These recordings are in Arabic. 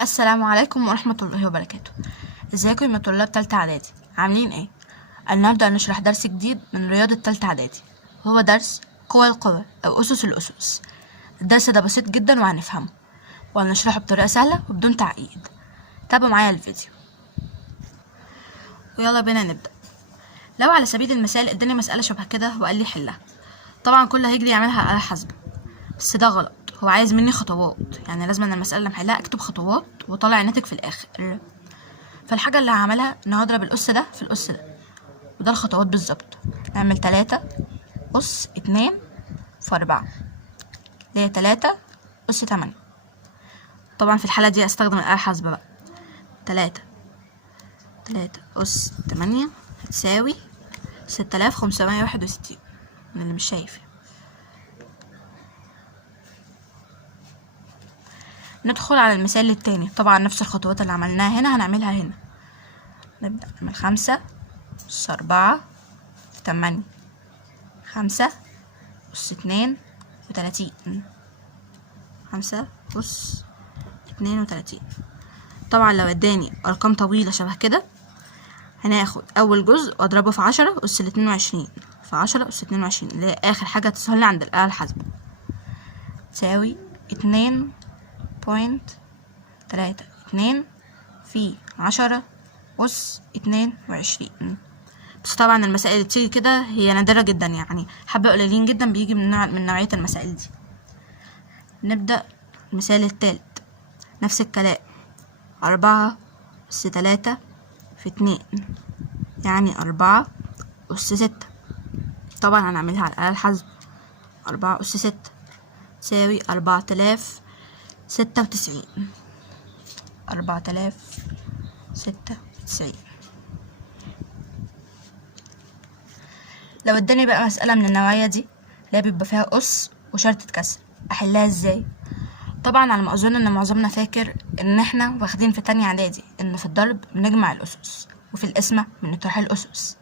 السلام عليكم ورحمة الله وبركاته. ازيكم يا طلاب تالتة اعدادي، عاملين ايه؟ النهارده هنشرح درس جديد من رياضة تالتة اعدادي، هو درس قوى القوى او اسس الاسس. الدرس ده بسيط جدا وهنفهمه وهنشرحه بطريقة سهلة وبدون تعقيد. تابعوا معايا الفيديو ويلا بينا نبدأ. لو على سبيل المثال اداني مسألة شبه كده وقال لي حلها، طبعا كله هيجري يعملها على حسبه، بس ده غلط. هو عايز مني خطوات، يعني لازم ان المسألة اللي محلها اكتب خطوات واطلع الناتج في الاخر. فالحاجة اللي هعملها ان هضرب الأس ده في الأس ده، وده الخطوات بالظبط. نعمل 3 أس 2 في 4، اللي هي 3 أس 8. طبعا في الحالة دي هستخدم الآلة الحاسبة بقى. 3 أس 8 هتساوي 6561 من اللي مش شايف. ندخل على المثال التاني، طبعا نفس الخطوات اللي عملناها هنا هنعملها هنا. نبدأ من 5 أس 4 في 8، 5 أس 32، 5 أس 32. طبعا لو اداني أرقام طويلة شبه كده هناخد أول جزء وأضربه في 10 أس 22 في 10 أس 22، اللي هي آخر حاجة تظهرلي عند الآلة الحاسبة، تساوي 2.32 في 10 أس 22. بس طبعا المسائل اللي بتيجي كده هي نادرة جدا، يعني حبة قليلين جدا بيجي من نوعية المسائل دي. نبدأ المثال التالت، نفس الكلام، 4 أس 3 في 2، يعني 4 أس 6. طبعا هنعملها على الآلة الحاسبة. 4 أس 6 تساوي 4096. 4096. لو اداني بقى مسألة من النوعية دي اللي هي بيبقى فيها أس وشرطة كسر، أحلها ازاي؟ طبعا على ما أظن إن معظمنا فاكر إن احنا واخدين في تانية إعدادي إن في الضرب بنجمع الأسس وفي القسمة بنطرح الأسس،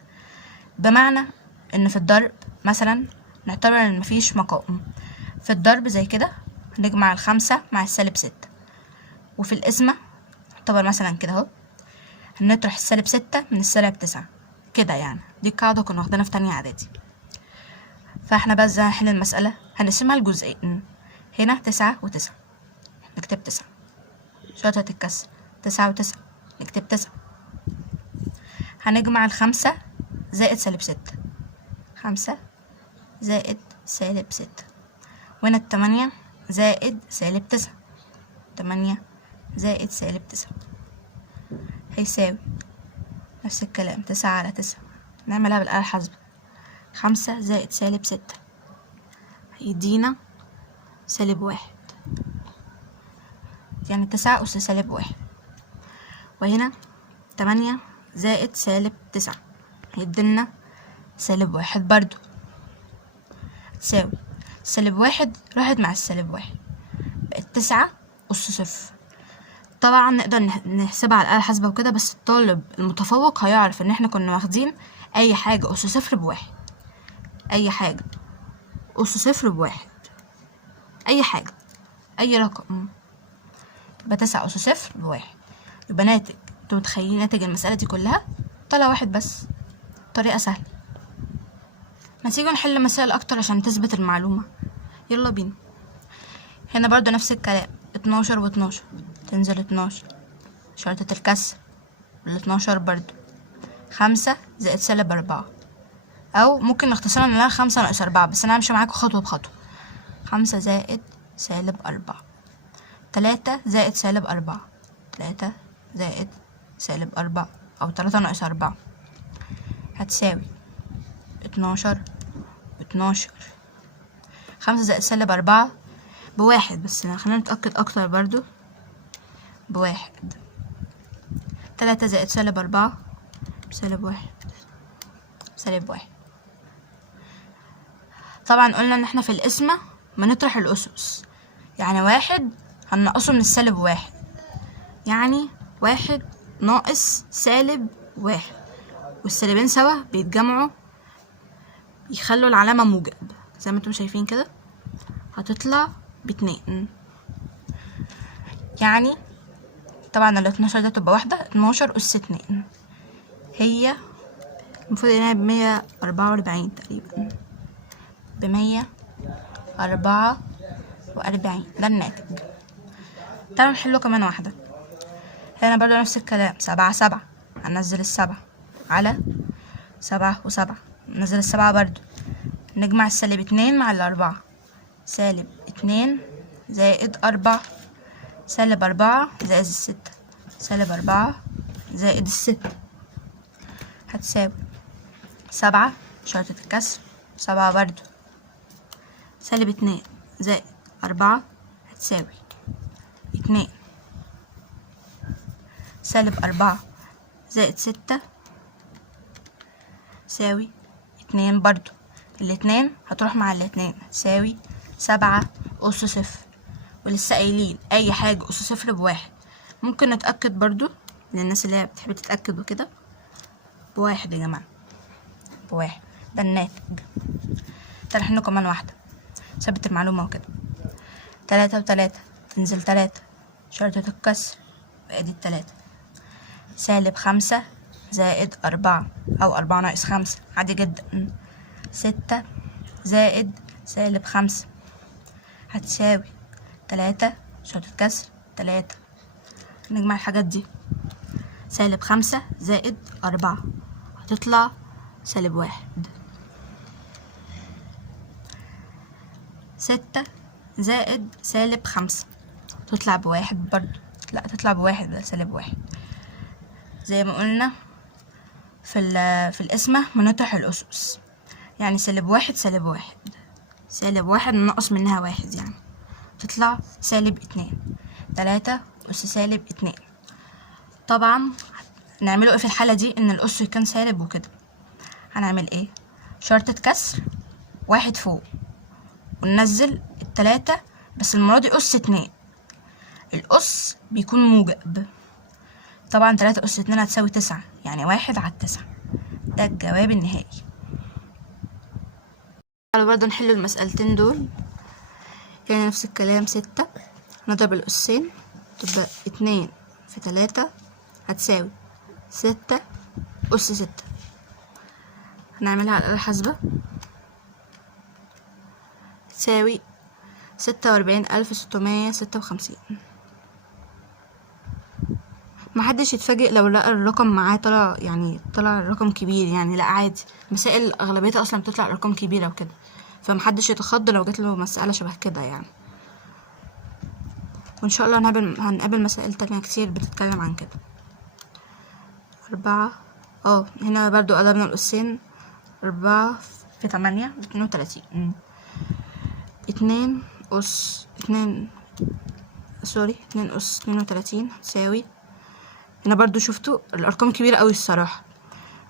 بمعنى إن في الضرب مثلا نعتبر إن مفيش مقام. في الضرب زي كده هنجمع 5 مع -6، وفي القسمة نعتبر مثلا كده اهو هنطرح -6 من -9 كده. يعني دي قاعدة كنا واخدينها في تانية إعدادي. فاحنا بقى ازاي هنحل المسألة؟ هنقسمها لجزئين، هنا 9 و9 نكتب 9، شرطة الكسر 9 و9 نكتب 9. هنجمع 5 زائد -6، 5 زائد -6، وهنا 8 زائد -9، 8 زائد -9 هيساوي نفس الكلام 9 على 9. نعملها بالآلة الحاسبة. 5 زائد -6 هيدينا -1، يعني 9 أس -1. وهنا 8 زائد -9 هيدينا -1 برضو، تساوي -1 راحت مع -1 بقت 9 أس 0. طبعا نقدر نحسبها على الآلة الحاسبة وكده، بس الطالب المتفوق هيعرف ان احنا كنا واخدين اي حاجة أس 0 ب1، اي حاجة أس 0 ب1، اي حاجة اي رقم، يبقى 9 أس 0 ب1. يبقى ناتج، انتوا متخيلين ناتج المسألة دي كلها طلع واحد بس. طريقة سهلة. ما تيجوا نحل مسائل اكتر عشان تثبت المعلومة، يلا بينا. هنا برضو نفس الكلام، 12 و12 تنزل 12 شرطة الكسر، 12 برضو 5 زائد -4، او ممكن نختصرها نلاقي 5 ناقص 4، بس انا همشي معاكم خطوة بخطوة. 5 زائد -4، 3 زائد -4، 3 زائد -4 او 3 ناقص 4 هتساوي 12 و12. 5 زائد -4 ب1، بس خلينا نتأكد اكتر برضو، ب1. 3 زائد -4 -1. طبعا قلنا ان احنا في القسمة بنطرح الأسس، يعني 1 هننقصه من -1، يعني 1 ناقص -1، والسالبين سوا بيتجمعوا يخلوا العلامة موجب زي ما انتم شايفين كده، هتطلع ب2. يعني طبعا 12 ده تبقى واحدة، 12 أس 2 هي المفروض انها ب144 تقريبا، ب144 ده الناتج. تعالوا نحله كمان واحدة. هنا برضو نفس الكلام، 7 هننزل 7 على 7 و7، ننزل 7 برضو، نجمع -2 مع 4، -2 زائد 4، -4 زائد 6، -4 زائد 6 هتساوي 7 شرطة الكسر 7 برضو، -2 زائد 4 هتساوي 2، -4 زائد 6 تساوي 2 برضو، الاتنين هتروح مع الاتنين هتساوي 7 أس 0. ولسه قايلين أي حاجة أس 0 بواحد. ممكن نتأكد برضو للناس اللي هي بتحب تتأكد وكده، بواحد يا جماعة، بواحد ده الناتج. تعالى نحل كمان واحدة، ثبت المعلومة وكده. 3 و3 تنزل 3 شرطة الكسر بقت 3، -5 زائد 4 أو 4 ناقص 5 عادي جدا، 6 زائد -5 هتساوي 3 شرطة كسر 3. نجمع الحاجات دي، -5 زائد 4 هتطلع -1، 6 زائد -5 تطلع بواحد برضو، لا تطلع بواحد، ده -1. زي ما قلنا في القسمة بنطرح الأسس، يعني -1 -1 ننقص منها واحد، يعني تطلع -2، 3 أس -2. طبعا نعمله ايه في الحالة دي؟ ان الأس يكون سالب وكده. هنعمل ايه؟ شرطة كسر 1 فوق وننزل 3، بس المرة دي أس 2، الأس بيكون موجب. طبعا 3 أس 2 هتساوي 9، يعني 1 على 9، ده الجواب النهائي. تعالوا برضه نحل المسألتين دول، يعني نفس الكلام. 6 نضرب الأسين تبقى 2 في 3 هتساوي 6 أس 6. هنعملها على الآلة الحاسبة، تساوي 46,656. محدش يتفاجئ لو لقى الرقم معاه طلع، يعني طلع الرقم كبير، يعني لا عادي، مسائل أغلبيتها أصلا بتطلع أرقام كبيرة وكده، فمحدش يتخض لو جات له مسألة شبه كده يعني. وإن شاء الله هنقابل مسائل تانية كتير بتتكلم عن كده. 4 هنا برضو قلبنا الأسين، 4 في 8 32. 2 أس 2 أس 32 هتساوي، هنا برضو شفتوا الأرقام كبيرة أوي الصراحة،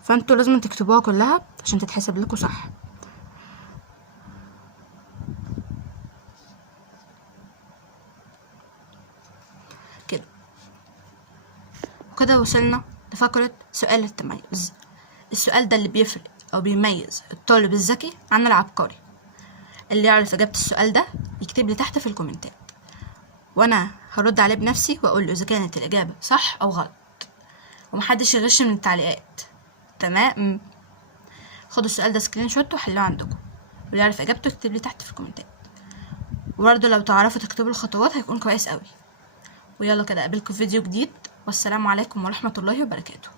فانتوا لازم تكتبوها كلها عشان تتحسب لكم صح. كده وكده وصلنا لفقرة سؤال التميز. السؤال ده اللي بيفرق أو بيميز الطالب الذكي عن العبقري. اللي يعرف إجابة السؤال ده يكتب لي تحت في الكومنتات، وأنا هرد عليه بنفسي وأقول له إذا كانت الإجابة صح أو غلط، ومحدش يغش من التعليقات. تمام؟ خدوا السؤال ده سكرين شوت وحلوه عندكم، واللي يعرف إجابته يكتب لي تحت في الكومنتات، وبرضه لو تعرفوا تكتبوا الخطوات هيكون كويس قوي. ويلا كده أقابلكم في فيديو جديد، والسلام عليكم ورحمة الله وبركاته.